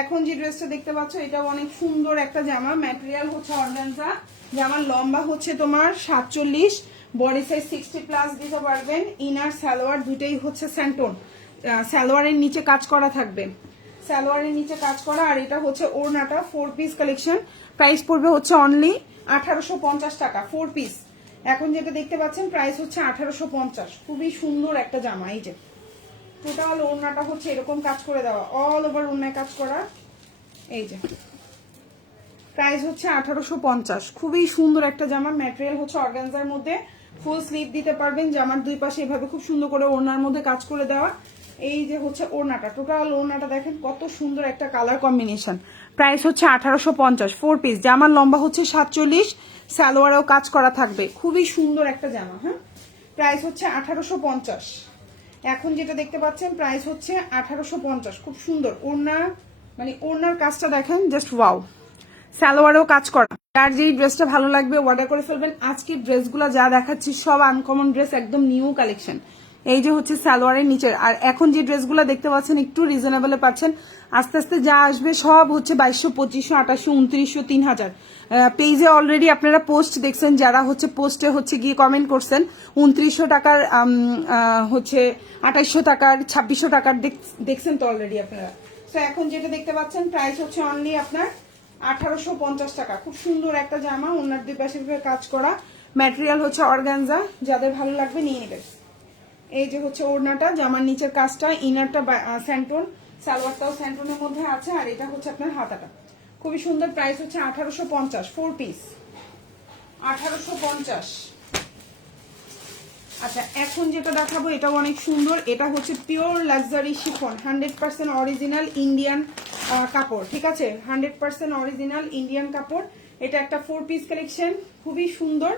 এখন যে ড্রেসটা দেখতে পাচ্ছ এটাও অনেক সুন্দর একটা জামা, ম্যাটেরিয়াল হচ্ছে অর্গানজা, জামার লম্বা হচ্ছে তোমার 47, বডি সাইজ 60 প্লাস দিতে পারবেন। ইনার সালোয়ার দুইটাই হচ্ছে স্যান্টন, সালোয়ারের নিচে কাজ করা থাকবে, সালোয়ারের নিচে কাজ করা। আর এটা হচ্ছে ওড়নাটা, 4 পিস কালেকশন। প্রাইস পড়বে হচ্ছে অনলি 1850 টাকা, 4 পিস। এখন যেটা দেখতে পাচ্ছেন প্রাইস হচ্ছে 1850। খুবই সুন্দর একটা জামা। এই যে টোটাল ওড়নাটা হচ্ছে এরকম কাজ করে দেওয়া, অল ওভার ওড়নায় কাজ করা। এই যে প্রাইস হচ্ছে 1850। খুবই সুন্দর একটা জামা, ম্যাটেরিয়াল হচ্ছে অর্গানজার মধ্যে, ফুল স্লিভ দিতে পারবেন। জামার দুই পাশে এভাবে খুব সুন্দর করে ওড়নার মধ্যে কাজ করে দেওয়া। এই যে হচ্ছে ওড়নাটা, টোটাল ওড়নাটা দেখেন কত সুন্দর একটা কালার কম্বিনেশন। প্রাইস হচ্ছে 1850, 4 পিস। জামার লম্বা হচ্ছে 47, সালোয়ারেও কাজ করা থাকবে, খুবই সুন্দর একটা জামা। হ্যাঁ, প্রাইস হচ্ছে 1850। এখন যেটা দেখতে পাচ্ছেন প্রাইস হচ্ছে 1850। খুব সুন্দর ওড়না, মানে ওড়নার কাজটা দেখেন জাস্ট ওয়াও, সালোয়ারেও কাজ করা। যার যেই ড্রেসটা ভালো লাগবে অর্ডার করে ফেলবেন। আজকে ড্রেসগুলো যা দেখাচ্ছি সব আনকমন ড্রেস, একদম নিউ কালেকশন। এই যে হচ্ছে সালোয়ারের নিচের, আর এখন যে ড্রেসগুলো দেখতে পাচ্ছেন একটু রিজনেবলে পাচ্ছেন। আস্তে আস্তে যা আসবে সব হচ্ছে 2200, 2500, 2800, 2900, 3000। পেজে অলরেডি আপনারা পোস্ট দেখছেন, যারা হচ্ছে পোস্টে হচ্ছে গিয়ে কমেন্ট করছেন 2900 টাকার, হচ্ছে 2800 টাকার, 2600 টাকার দেখছেন তো অলরেডি আপনারা। তো এখন যেটা দেখতে পাচ্ছেন প্রাইস হচ্ছে অনলি আপনার 1850 টাকা। খুব সুন্দর একটা জামা, ওনার দুই পাশে কাজ করা, ম্যাটেরিয়াল হচ্ছে অর্গানজা, যাদের ভালো লাগবে নিয়ে নেবেন। এই যে হচ্ছে ওড়নাটা, জামার নিচের কাজটা, ইনারটা স্যান্টন, সালোয়ারটাও স্যান্টনের মধ্যে আছে, আর এটা হচ্ছে আপনার হাতাটা। খুবই সুন্দর। প্রাইস হচ্ছে 1850, 4 পিস, 1850। আচ্ছা, এখন যেটা দেখাবো এটাও অনেক সুন্দর। এটা হচ্ছে pure luxury chiffon, 100% original Indian কাপড়। ঠিক আছে, 100% অরিজিনাল ইন্ডিয়ান কাপড়। এটা একটা 4 পিস কালেকশন, খুবই সুন্দর।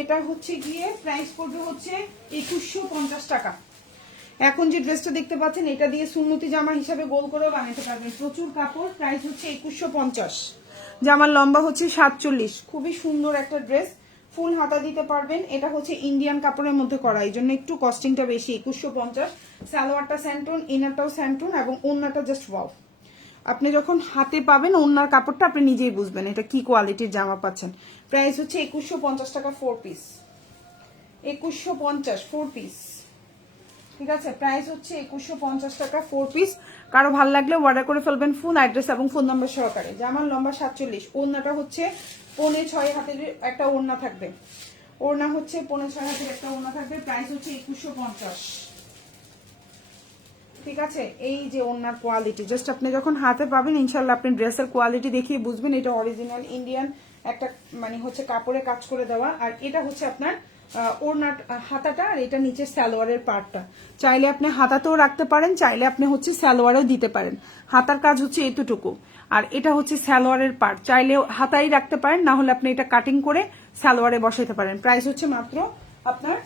এটা হচ্ছে গিয়ে প্রাইস পড়বে হচ্ছে 2150 টাকা। এখন যে ড্রেসটা দেখতে পাচ্ছেন এটা দিয়ে সুন্নতি জামা হিসাবে গোল করেও বানাতে পারবেন, প্রচুর কাপড়। প্রাইস হচ্ছে 2150। জামার লম্বা হচ্ছে 47, খুবই সুন্দর একটা ড্রেস, ফুল হাতা দিতে পারবেন। এটা হচ্ছে ইন্ডিয়ান কাপড়ের মধ্যে করা, এই জন্য একটু কস্টিংটা বেশি, 2150। সালোয়ারটা স্যান্টন, ইনারটাও স্যান্টন, এবং ওড়নাটা জাস্ট ওয়াও। আপনি যখন হাতে পাবেন ওড়নার কাপড়টা আপনি নিজেই বুঝবেন এটা কি কোয়ালিটির জামা পাচ্ছেন। প্রাইস হচ্ছে 2150 টাকা, 4 পিস, 2150, 4 পিস। ঠিক আছে, প্রাইস হচ্ছে 2150 টাকা, 4 পিস। কারো ভালো লাগলে অর্ডার করে ফেলবেন ফুল অ্যাড্রেস এবং ফোন নাম্বার সহকারে। জামার লম্বা 47, ওড়নাটা হচ্ছে 5.5 হাতের একটা ওড়না থাকবে, ওড়না হচ্ছে 5.5 হাতের একটা ওড়না থাকবে। প্রাইস হচ্ছে 2150। ঠিক আছে, এই যে ওড়নার কোয়ালিটি, জাস্ট আপনি যখন হাতে পাবেন ইনশাল্লাহ আপনি ড্রেসের কোয়ালিটি দেখিয়ে বুঝবেন এটা অরিজিনাল ইন্ডিয়ান একটা, মানে হচ্ছে কাপড়ে কাজ করে দেওয়া। আর এটা হচ্ছে আপনার ওড়না হাতাটা, আর এটা নিচে সালোয়ারের পার্টটা। চাইলে আপনি হাতাতেও রাখতে পারেন, চাইলে আপনি হচ্ছে সালোয়ারেও দিতে পারেন। হাতার কাজ হচ্ছে এতটুকু, আর এটা হচ্ছে সালোয়ারের পার্ট। চাইলে হাতাই রাখতে পারেন, না হলে আপনি এটা কাটিং করে সালোয়ারে বসাইতে পারেন। প্রাইস হচ্ছে মাত্র আপনার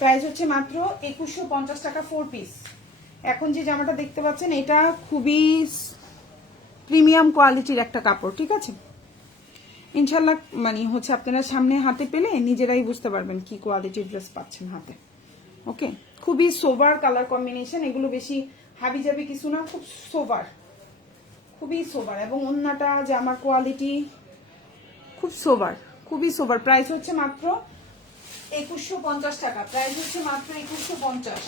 2150 টাকা 4 পিস। এখন যে জামাটা দেখতে পাচ্ছেন এটা খুবই প্রিমিয়াম কোয়ালিটির একটা কাপড়, ঠিক আছে। ইনশাল্লাহ মানে হচ্ছে আপনারা সামনে হাতে পেলে নিজেরাই বুঝতে পারবেন কি কোয়ালিটির ড্রেস পাচ্ছেন হাতে। ওকে, খুবই সোবার কালার কম্বিনেশন, এগুলো বেশি হাবি জাবি কিছু না, খুব সোবার, খুবই সোবার। এবং ওন্নাটা জামার কোয়ালিটি খুব সোবার, খুবই সোবার। প্রাইস হচ্ছে মাত্র 2150 টাকা। প্রাইস হচ্ছে মাত্র 2150।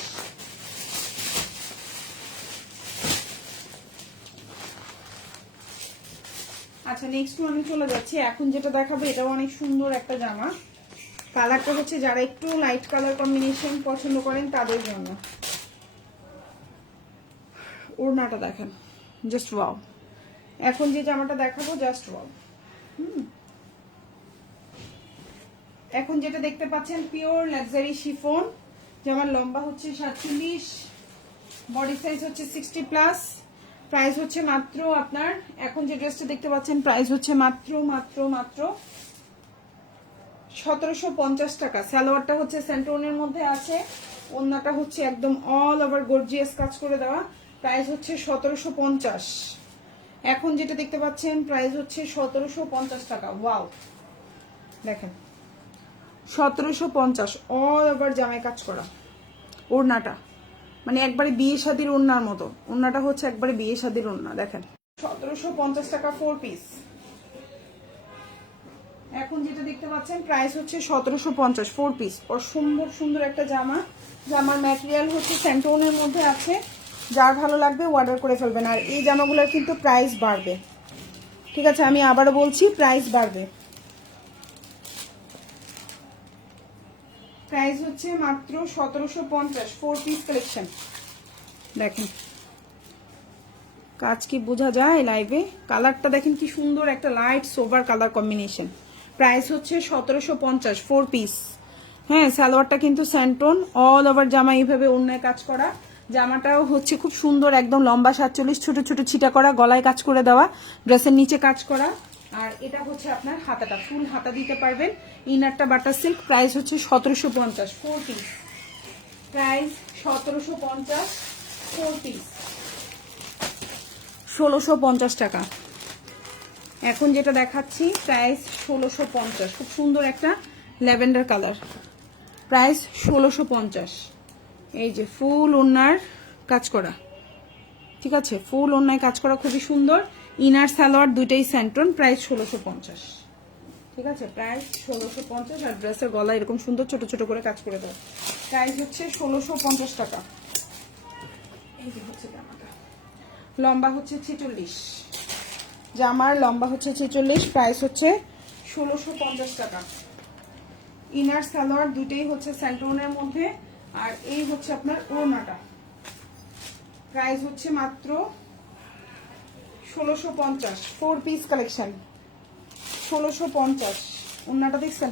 আচ্ছা, নেক্সট আমি চলে যাচ্ছি। এখন যেটা দেখাবো এটাও অনেক সুন্দর একটা জামা। কালারটা হচ্ছে যারা একটু লাইট কালার কম্বিনেশন পছন্দ করেন তাদের জন্য। ওড়নাটা দেখেন, জাস্ট ওয়াও। এখন যে জামাটা দেখাবো জাস্ট ওয়াও। এখন যেটা দেখতে পাচ্ছেন পিওর লাক্সারি শিফন। জামার লম্বা হচ্ছে 47, বডি সাইজ হচ্ছে 60+। প্রাইস হচ্ছে মাত্র আপনার, এখন যে ড্রেসটা দেখতে পাচ্ছেন প্রাইস হচ্ছে মাত্র মাত্র মাত্র 1750 টাকা। সালোয়ারটা হচ্ছে সেন্টোনের মধ্যে আছে, ওন্নাটা হচ্ছে একদম অল ওভার গর্জিয়াস কাজ করে দেওয়া। প্রাইস হচ্ছে 1750। এখন যেটা দেখতে পাচ্ছেন প্রাইস হচ্ছে 1750 টাকা। ওয়াও, দেখেন 1750, অল ওভার জামায় কাজ করা। ওড়নাটা মানে একবারে বিয়ে শাদির ওড়নার মতো, ওড়নাটা হচ্ছে একবারে বিয়ে শাদির ওড়না। দেখেন 1750 টাকা 4 পিস। এখন যেটা দেখতে পাচ্ছেন প্রাইস হচ্ছে 1750 4 পিস। অসম্ভব সুন্দর একটা জামা। জামার ম্যাটেরিয়াল হচ্ছে স্যান্টোনের মধ্যে আছে, যার ভালো লাগবে অর্ডার করে ফেলবেন। আর এই জামাগুলোর কিন্তু প্রাইস বাড়বে, ঠিক আছে, আমি আবারও বলছি প্রাইস বাড়বে। প্রাইস হচ্ছে মাত্র 1750 4 পিস কালেকশন। দেখেন কাজ কি বোঝা যায় লাইভে? কালারটা দেখেন কি সুন্দর, একটা light sober colour combination. Price হচ্ছে 1750 4 পিস। হ্যাঁ, সালোয়ারটা কিন্তু স্যান্টন, অল ওভার জামা এইভাবে অন্যায় কাজ করা। জামাটাও হচ্ছে খুব সুন্দর, একদম লম্বা 47, ছোট ছোট ছিটা করা, গলায় কাজ করে দেওয়া, ড্রেসের নিচে কাজ করা। আর এটা হচ্ছে আপনার হাতাটা, ফুল হাতা দিতে পারবেন। ইনারটা বাটার সিল্ক। প্রাইস হচ্ছে 1750 4 পিস। প্রাইস 1750 4 পিস, 1650 টাকা। এখন যেটা দেখাচ্ছি প্রাইস 1650, খুব সুন্দর একটা ল্যাভেন্ডার কালার। প্রাইস 1650। এই যে ফুল ওড়নার কাজ করা, ঠিক আছে, ফুল ওড়নায় কাজ করা, খুবই সুন্দর। ইনার সালোয়ার দুইটাই স্যান্টন। প্রাইস 1650, ঠিক আছে। প্রাইস 1650। আর ড্রেসের গলা এরকম সুন্দর ছোট ছোট করে কাজ করে দেয়। প্রাইস হচ্ছে 1650 টাকা। এই যে হচ্ছে জামাটা, লম্বা হচ্ছে 46, জামার লম্বা হচ্ছে 46। প্রাইস হচ্ছে 1650 টাকা। ইনার সালোয়ার দুটেই হচ্ছে স্যান্টোনের মধ্যে। আর এই হচ্ছে আপনার ওড়নাটা। প্রাইস হচ্ছে মাত্র 1650 4 পিস কালেকশন। 1650। ওড়নাটা দেখছেন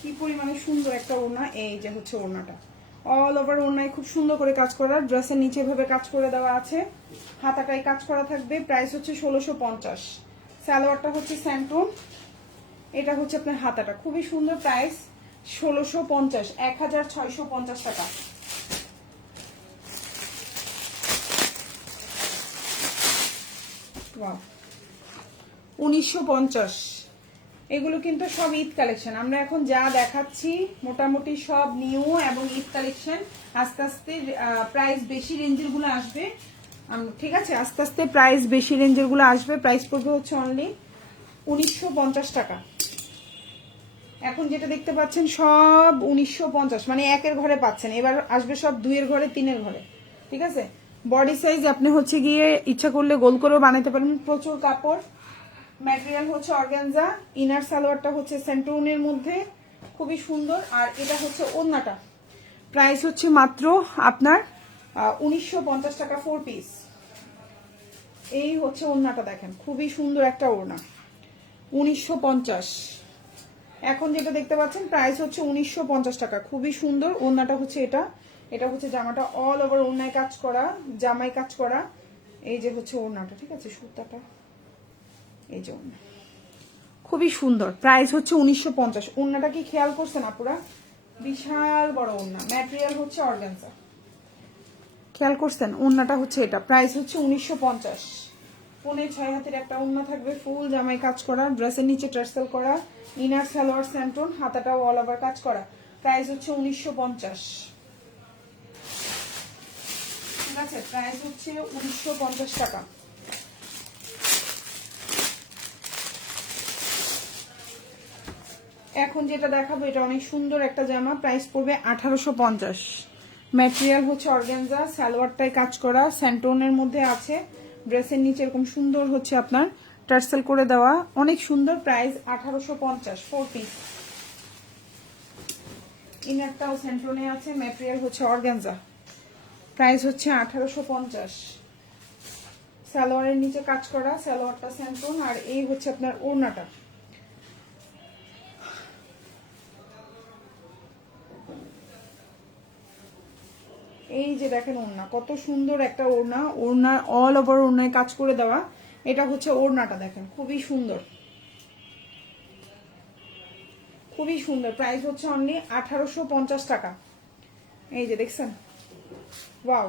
কি পরিমাণে সুন্দর একটা ওড়না। এই যে হচ্ছে ওড়নাটা, অল ওভার ওড়নায় খুব সুন্দর করে কাজ করা, ড্রেসের নিচে ভাবে কাজ করে দেওয়া আছে, হাতাটায় কাজ করা থাকবে। প্রাইস হচ্ছে 1650। সালোয়ারটা হচ্ছে স্যান্টন, এটা হচ্ছে আপনার হাতাটা, খুবই সুন্দর। প্রাইস 1650, 1650 টাকা। ওয়াও, 1950। এগুলো কিন্তু সব ঈদ কালেকশন। আমরা এখন যা দেখাচ্ছি মোটামুটি সব নিউ এবং ঈদ কালেকশন। আস্তে আস্তে প্রাইস বেশি রেঞ্জের গুলো আসবে, ঠিক আছে, আস্তে আস্তে প্রাইস বেশি রেঞ্জের গুলো আসবে। প্রাইস পড়বে হচ্ছে অনলি 1950 টাকা। এখন যেটা দেখতে পাচ্ছেন সব 1950, মানে একের ঘরে পাচ্ছেন। এবার আসবে সব 2-এর ঘরে, 3-এর ঘরে, ঠিক আছে। বডি সাইজ আপনি হচ্ছে গিয়ে ইচ্ছা করলে গোল করেও বানাতে পারেন। প্রচুর কাপড়, ম্যাটেরিয়াল হচ্ছে অর্গানজা। ইনার সালোয়ারটা হচ্ছে সেন্টোনের মধ্যে, খুবই সুন্দর। আর এটা হচ্ছে ওড়নাটা। প্রাইস হচ্ছে মাত্র আপনার 1950 টাকা 4 পিস। এই হচ্ছে ওড়নাটা, দেখেন খুবই সুন্দর একটা ওড়না, 1950। এখন যেটা দেখতে পাচ্ছেন প্রাইস হচ্ছে 1950 টাকা, খুবই সুন্দর। ওড়নাটা হচ্ছে এটা, এটা হচ্ছে জামাটা অল ওভার ওড়নায় কাজ করা, জামায় কাজ করা। এই যে হচ্ছে ওড়নাটা, ঠিক আছে, সুতাটা এই যে ওড়না, খুবই সুন্দর। প্রাইস হচ্ছে 1950। ওড়নাটা কি খেয়াল করছেন আপুরা? বিশাল বড় ওড়না, ম্যাটেরিয়াল হচ্ছে অর্গানজা, খেয়াল করছেন? ওড়নাটা হচ্ছে এটা, প্রাইস হচ্ছে 1950। 5.5 হাতের একটা ওড়না থাকবে, ফুল জামাই কাজ করা, ড্রেসের নিচে টার্সেল করা, ইনার সালোয়ার স্যান্টন, হাতাটাও অল ওভার কাজ করা। প্রাইস হচ্ছে 1950। ঠিক আছে, প্রাইস হচ্ছে 1950 টাকা। এখন যেটা দেখাবো এটা অনেক সুন্দর একটা জামা, প্রাইস পড়বে 1850। ম্যাটেরিয়াল হচ্ছে অর্গানজা, সালোয়ারটাই কাজ করা, স্যান্টনের মধ্যে আছে, ড্রেসের নিচে এরকম সুন্দর হচ্ছে আপনার টার্সেল করে দেওয়া, অনেক সুন্দর। Price 1850, 4 piece. ইনারটাও স্যান্টনে আছে, ম্যাটেরিয়াল হচ্ছে অর্গানজা, প্রাইস হচ্ছে 1850। সালোয়ারের নিচে কাজ করা, সালোয়ারটা স্যান্টন, আর এই হচ্ছে আপনার ওড়নাটা। এই যে দেখেন ওড়না, কত সুন্দর একটা ওড়না, ওড়না অল ওভার ওড়নায় কাজ করে দেওয়া। এটা হচ্ছে ওড়নাটা, দেখেন খুবই সুন্দর, খুবই সুন্দর। প্রাইস হচ্ছে অনলি 1850 টাকা। এই যে দেখছেন, ওয়াও,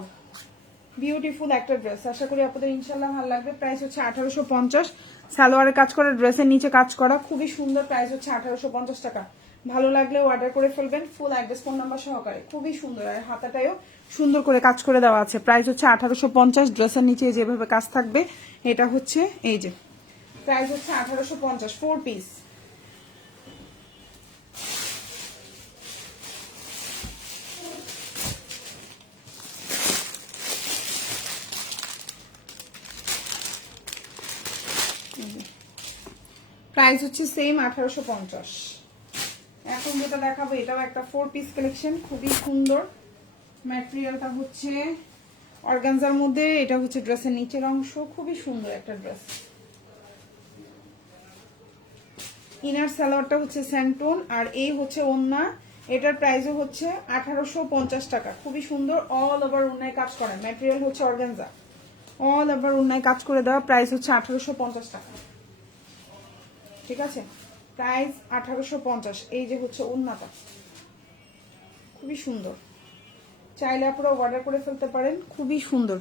বিউটিফুল একটা ড্রেস। আশা করি আপনাদের ইনশাল্লাহ ভালো লাগবে। প্রাইস হচ্ছে 1850। সালোয়ারের কাজ করা, ড্রেসের নিচে কাজ করা, খুবই সুন্দর। প্রাইস হচ্ছে 1850 টাকা। ভালো লাগলে অর্ডার করে ফেলবেন, ফুল অ্যাড্রেস ফোন নাম্বার সহকারে, খুবই সুন্দর। আর হাতাটাও সুন্দর করে কাজ করে দেওয়া আছে। প্রাইস হচ্ছে 1850। ড্রেসের নিচে যেভাবে কাজ থাকবে, এটা হচ্ছে এই যে প্রাইস হচ্ছে 1850, 4 পিস। প্রাইস হচ্ছে সেম 1850। এখন যেটা দেখাবো এটাও একটা 4 পিস কালেকশন, খুবই সুন্দর। ম্যাটেরিয়ালটা হচ্ছে অর্গানজার মধ্যে, এটা হচ্ছে ড্রেসের নিচের অংশ, খুবই সুন্দর একটা ড্রেস। ইনার সালোয়ারটা হচ্ছে স্যান্টন, আর এই হচ্ছে ওড়না। এটার প্রাইসও হচ্ছে 1850 টাকা, খুবই সুন্দর। অল ওভার ওড়নায় কাজ করা, ম্যাটেরিয়াল হচ্ছে অর্গানজা, অল ওভার ওড়নায় কাজ করে দেওয়া। প্রাইস হচ্ছে 1850 টাকা। ঠিক আছে, প্রাইস 1850। এই যে হচ্ছে ওড়নাটা, খুবই সুন্দর। চাইলে আপনারা অর্ডার করে ফেলতে পারেন, খুবই সুন্দর।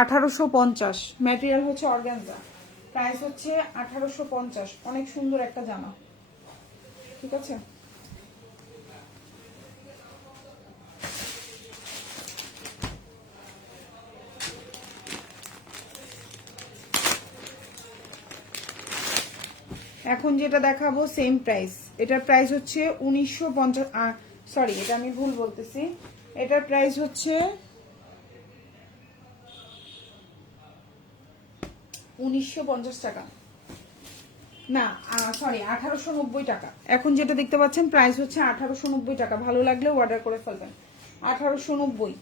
1850, ম্যাটেরিয়াল হচ্ছে অর্গানজা, প্রাইস হচ্ছে 1850। অনেক সুন্দর একটা জামা। ঠিক আছে, এখন যেটা দেখাবো সেম প্রাইস। এটার প্রাইস হচ্ছে 1950। সরি, এটা আমি ভুল বলতেছি। এটার প্রাইস হচ্ছে 1950 টাকা, না সরি 1890 টাকা। এখন যেটা দেখতে পাচ্ছেন প্রাইস হচ্ছে 1890 টাকা। ভালো লাগলেও অর্ডার করে ফেলবেন, 1890।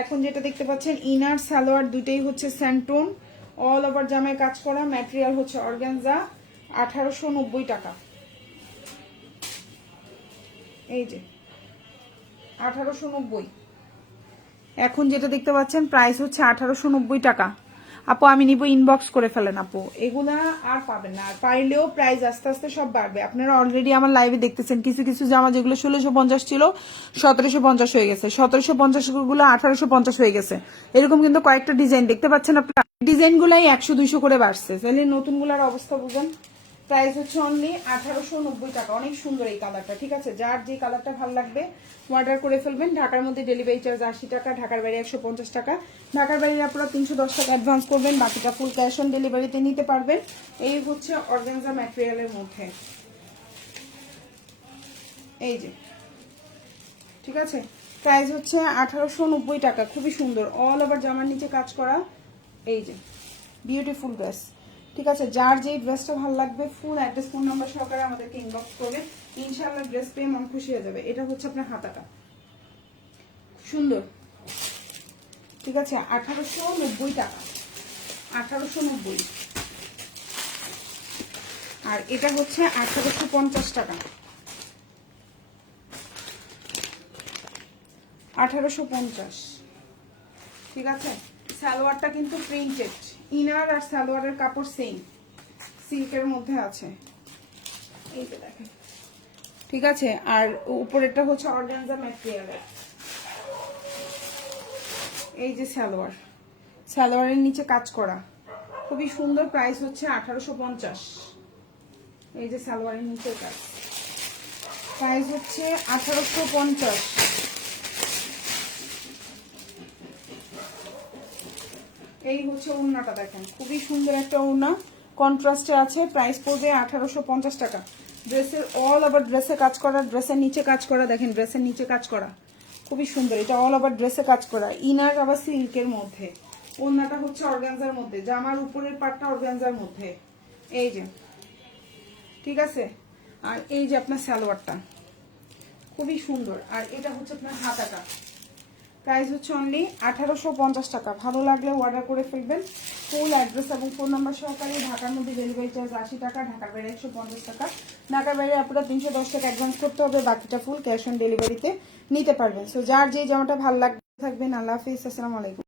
এখন যেটা দেখতে পাচ্ছেন ইনার সালোয়ার দুটেই হচ্ছে স্যান্টন, অল ওভার জামায় কাজ করা, ম্যাটেরিয়াল হচ্ছে অর্গানজা, 1890 টাকা। এই যে 1890। এখন যেটা দেখতে পাচ্ছেন প্রাইস হচ্ছে 1890 টাকা। আপু আমি নিব, ইনবক্স করে ফেলেন আপু, এগুলা আর পাবেন না। আর পাইলেও প্রাইস আস্তে আস্তে সব বাড়বে। আপনারা অলরেডি আমার লাইভে দেখতেছেন কিছু কিছু জামা যেগুলো 1650 ছিল 1750 হয়ে গেছে, 1750 গুলো 1850 হয়ে গেছে। এরকম কিন্তু কয়েকটা ডিজাইন দেখতে পাচ্ছেন আপনারা, ডিজাইন গুলাই 100-200 করে বাড়ছে। তাহলে নতুন গুলার অবস্থা বুঝেন। প্রাইস হচ্ছে অনলি 1890 টাকা। অনেক সুন্দর এই কালারটা। ঠিক আছে, যার যে কালারটা ভালো লাগবে অর্ডার করে ফেলবেন। ঢাকার মধ্যে ডেলিভারি চার্জ 80 টাকা, ঢাকার বাইরে 150 টাকা। ঢাকার বাইরে আপনারা 310 টাকা অ্যাডভান্স করবেন, বাকিটা ফুল ক্যাশ অন ডেলিভারিতে নিতে পারবেন। এই হচ্ছে অর্গানজা ম্যাটেরিয়ালের মধ্যে, এই যে। ঠিক আছে, প্রাইস হচ্ছে 1890 টাকা, খুবই সুন্দর। অল ওভার জামার নিচে কাজ করা, এই যে বিউটিফুল ড্রেস। ঠিক আছে, যার যেই ড্রেসটা ভালো লাগবে ফুল অ্যাড্রেস ফোন নাম্বার সহকারে আমাদেরকে ইনবক্স করবে, ইনশাআল্লাহ ড্রেস পেয়ে মন খুশি হয়ে যাবে। এটা হচ্ছে আপনার হাতাটা, সুন্দর। ঠিক আছে, 1890 টাকা, 1890, আর এটা হচ্ছে 1850 টাকা, 1850। ঠিক আছে, সালোয়ারটা কিন্তু প্রিন্টেড, ইনার আর সালোয়ারের কাপড় সেম, সিল্কের মধ্যে আছে, এই যে দেখেন। ঠিক আছে, আর উপরেরটা হচ্ছে অর্গানজা ম্যাটেরিয়ালের। এই যে সালোয়ার, সালোয়ারের নিচে কাজ করা, খুবই সুন্দর। প্রাইস হচ্ছে 1850। এই যে সালোয়ারের নিচে কাজ, প্রাইস হচ্ছে 1850। এই হচ্ছে ওড়নাটা দেখেন, খুবই সুন্দর একটা ওড়না, কন্ট্রাস্টে আছে, প্রাইস পড়বে 1850 টাকা। ড্রেসের অল ওভার ড্রেসে কাজ করা, ড্রেসের নিচে কাজ করা, দেখেন ড্রেসের নিচে কাজ করা, খুবই সুন্দর। এটা অল ওভার ড্রেসে কাজ করা, ইনার আবার সিল্কের মধ্যে, ওড়নাটা হচ্ছে অর্গানজার মধ্যে, জামার উপরের পাটটা অর্গানজার মধ্যে। এই যে, ঠিক আছে, আর এই যে আপনার সালোয়ারটা খুবই সুন্দর, আর এটা হচ্ছে আপনার হাতাটা। প্রাইস হচ্ছে অনলি 1850 টাকা। ভালো লাগলে অর্ডার করে ফেলবেন। ফুল অ্যাড্রেস এবং ফোন নাম্বার সহকারে। ঢাকার মধ্যে ডেলিভারি চার্জ 80 টাকা, ঢাকার বাইরে 150 টাকা। ঢাকার বাইরে আপনারা 310 টাকা অ্যাডভান্স করতে হবে, বাকিটা ফুল ক্যাশ অন ডেলিভারিতে নিতে পারবেন। সো যার যে জামাটা ভালো লাগবে থাকবেন। আল্লাহ হাফিজ, আসসালামু আলাইকুম।